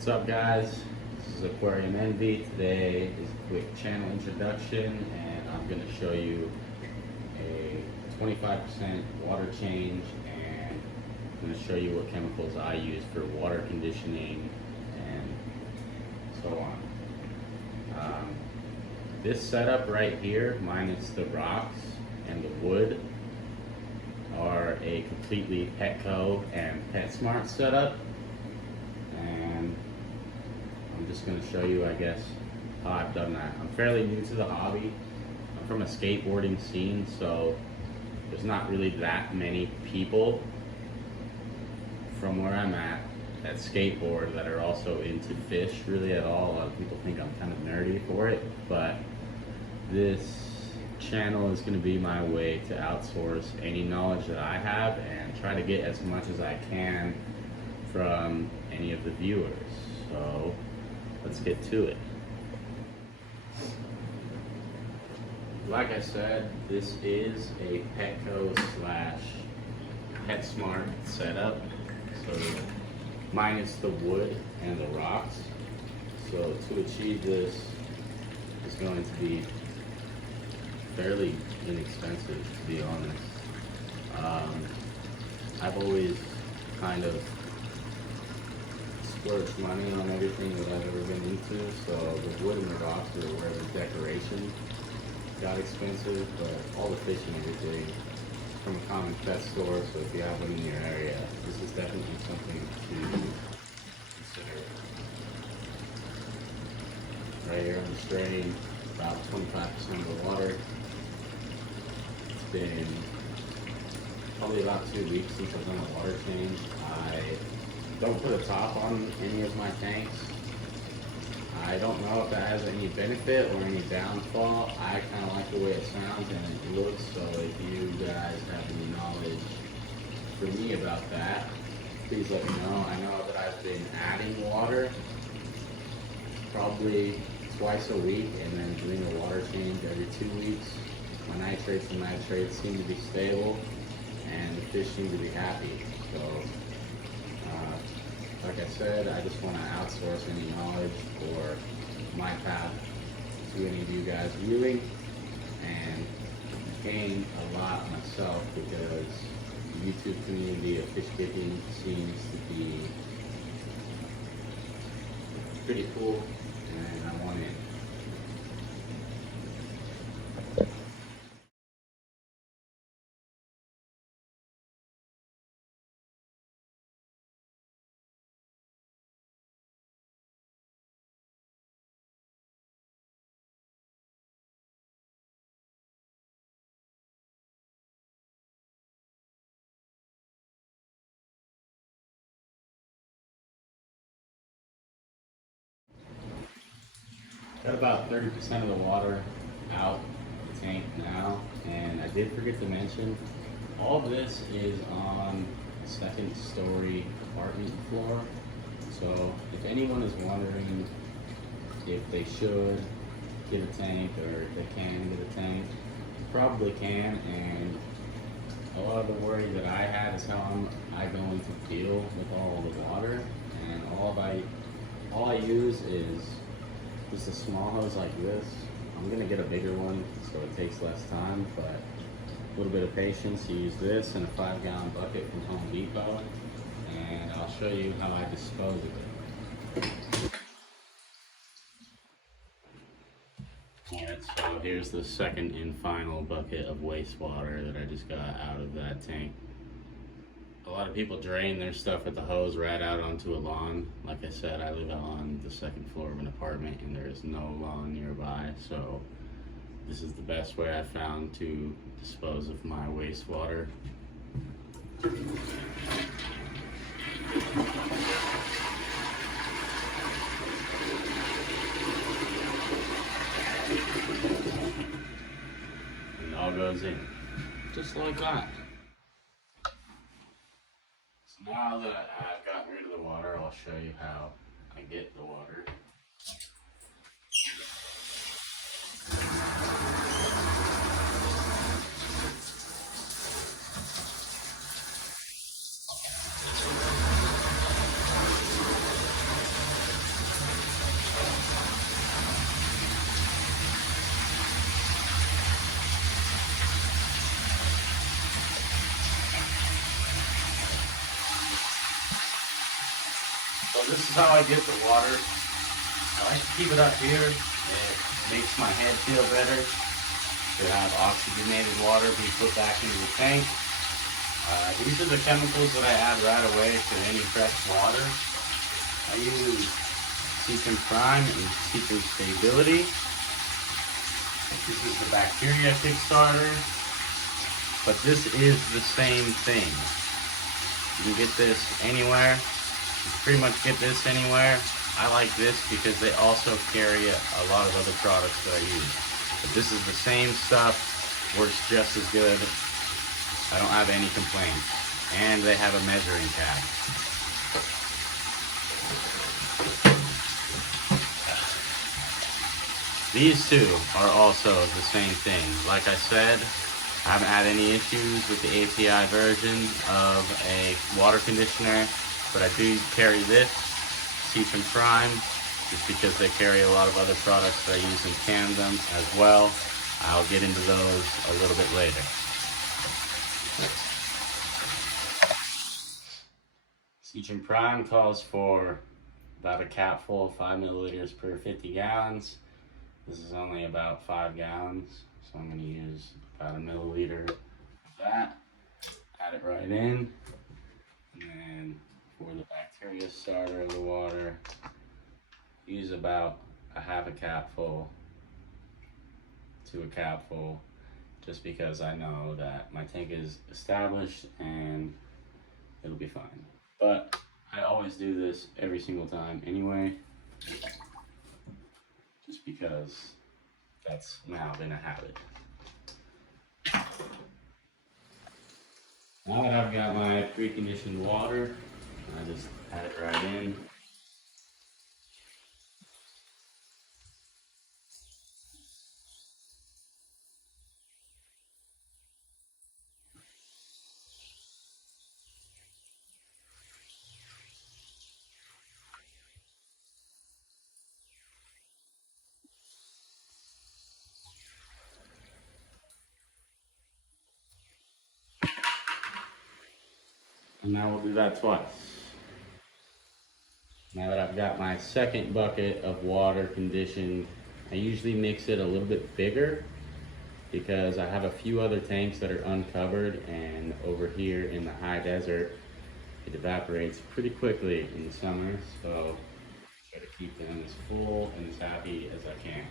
What's up, guys? This is Aquarium Envy. Today is a quick channel introduction, and I'm going to show you a 25% water change, and I'm going to show you what chemicals I use for water conditioning and so on. This setup right here, minus the rocks and the wood, are a completely Petco and PetSmart setup, and I'm just going to show you, I guess, how I've done that. I'm fairly new to the hobby. I'm from a skateboarding scene, so there's not really that many people from where I'm at that skateboard that are also into fish really at all. A lot of people think I'm kind of nerdy for it, but this channel is going to be my way to outsource any knowledge that I have and try to get as much as I can from any of the viewers. So let's get to it. Like I said, this is a Petco slash PetSmart setup, so minus the wood and the rocks. So to achieve this is going to be fairly inexpensive, to be honest. I've always kind of splurged money on everything that I've ever been into, so the wood and the rocks are where the decoration got expensive, but all the fish and everything from a common pet store, so if you have one in your area, this is definitely something to consider. Right here I'm spraying about 25% of the water. It's been probably about 2 weeks since I've done a water change. I don't put a top on any of my tanks. I don't know if that has any benefit or any downfall. I kind of like the way it sounds and it looks, so if you guys have any knowledge for me about that, please let me know. I know that I've been adding water probably twice a week and then doing a water change every 2 weeks. My nitrates and nitrates seem to be stable and the fish seem to be happy. So like I said, I just want to outsource any knowledge or my path to any of you guys viewing, and gain a lot myself because the YouTube community of fish picking seems to be pretty cool, and I want in. Got about 30% of the water out the tank now, and I did forget to mention, all of this is on a second story apartment floor. So if anyone is wondering if they should get a tank or if they can get a tank, you probably can, and a lot of the worry that I had is how am I going to deal with all the water, and all I use is just a small hose like this. I'm gonna get a bigger one so it takes less time, but a little bit of patience. You use this in a 5-gallon bucket from Home Depot, and I'll show you how I dispose of it. Alright, so here's the second and final bucket of wastewater that I just got out of that tank. A lot of people drain their stuff with the hose right out onto a lawn. Like I said, I live on the second floor of an apartment and there is no lawn nearby, so this is the best way I found to dispose of my wastewater. And it all goes in, just like that. Now that I've gotten rid of the water, I'll show you how I get the water. So this is how I get the water. I like to keep it up here. It makes my head feel better to have oxygenated water be put back into the tank. These are the chemicals that I add right away to any fresh water. I use Seachem Prime and Seachem Stability. This is the bacteria kickstarter, but this is the same thing. You can get this anywhere. You can pretty much get this anywhere. I like this because they also carry a lot of other products that I use. But this is the same stuff, works just as good. I don't have any complaints. And they have a measuring tab. These two are also the same thing. Like I said, I haven't had any issues with the API version of a water conditioner, but I do carry this, Seachem Prime, just because they carry a lot of other products that I use in tandem as well. I'll get into those a little bit later. Seachem Prime calls for about a cap full of 5 milliliters per 50 gallons. This is only about 5 gallons, so I'm going to use about a milliliter of that. Add it right in, and then for the bacteria starter of the water, use about a half a capful to a capful, just because I know that my tank is established and it'll be fine. But I always do this every single time anyway, just because that's now been a habit. Now that I've got my preconditioned water, I just add it right in. And now we'll do that twice. Now that I've got my second bucket of water conditioned, I usually mix it a little bit bigger because I have a few other tanks that are uncovered, and over here in the high desert, it evaporates pretty quickly in the summer, so I try to keep them as full and as happy as I can.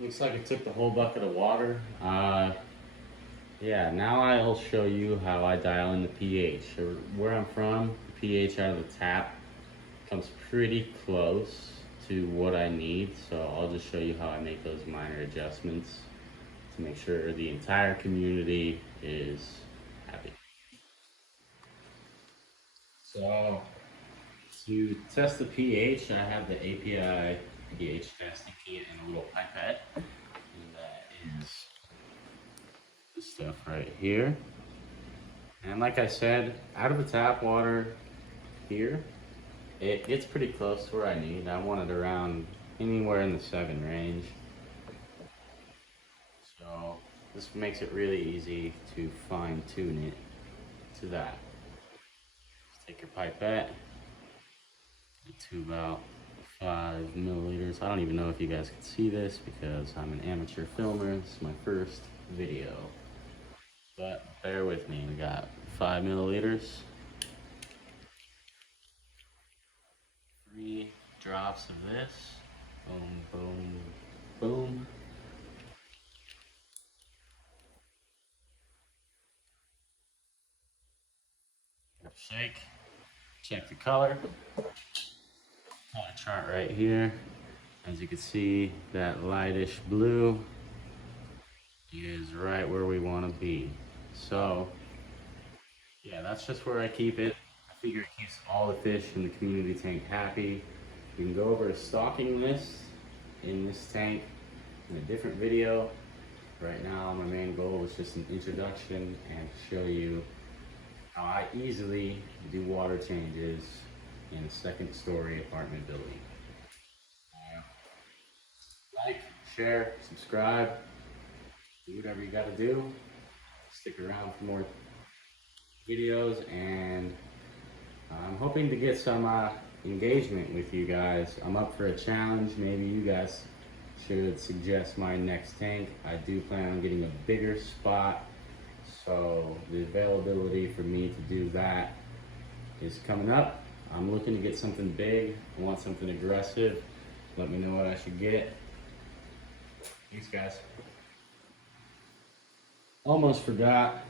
Looks like it took the whole bucket of water. Yeah, now I'll show you how I dial in the pH. So where I'm from, the pH out of the tap comes pretty close to what I need. So I'll just show you how I make those minor adjustments to make sure the entire community is happy. So to test the pH, I have the API pH testing kit in a little pipette, and that is this stuff right here. And like I said, out of the tap water here, it gets pretty close to where I need. I want it around anywhere in the 7 range. So this makes it really easy to fine tune it to that. Just take your pipette, get to about 5 milliliters. I don't even know if you guys can see this because I'm an amateur filmer. This is my first video, but bear with me. We got 5 milliliters, 3 drops of this. Boom, boom, boom. Shake, check the color. Color chart right here. As you can see, that lightish blue is right where we want to be. So yeah, that's just where I keep it. I figure it keeps all the fish in the community tank happy. We can go over a stocking list in this tank in a different video. Right now, my main goal is just an introduction and show you how I easily do water changes in a second-story apartment building. Like, share, subscribe, do whatever you gotta do. Stick around for more videos, and I'm hoping to get some engagement with you guys. I'm up for a challenge. Maybe you guys should suggest my next tank. I do plan on getting a bigger spot, so the availability for me to do that is coming up. I'm looking to get something big. I want something aggressive. Let me know what I should get. Thanks, guys. Almost forgot.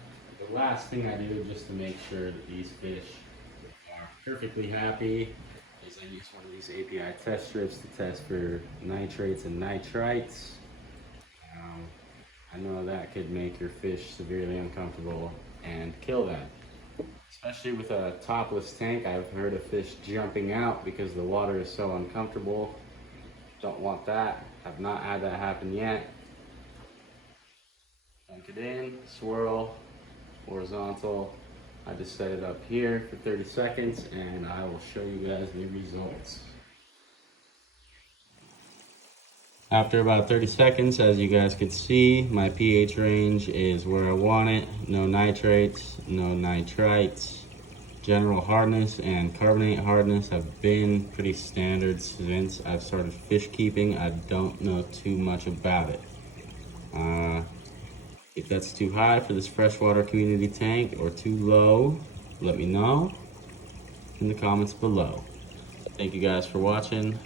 The last thing I do just to make sure that these fish are perfectly happy is I use one of these API test strips to test for nitrates and nitrites. I know that could make your fish severely uncomfortable and kill them. Especially with a topless tank, I've heard of fish jumping out because the water is so uncomfortable. Don't want that. Have not had that happen yet. Dunk it in, swirl, horizontal. I just set it up here for 30 seconds and I will show you guys the results. After about 30 seconds, as you guys can see, my pH range is where I want it. No nitrates, no nitrites. General hardness and carbonate hardness have been pretty standard since I've started fish keeping. I don't know too much about it. If that's too high for this freshwater community tank or too low, let me know in the comments below. Thank you guys for watching.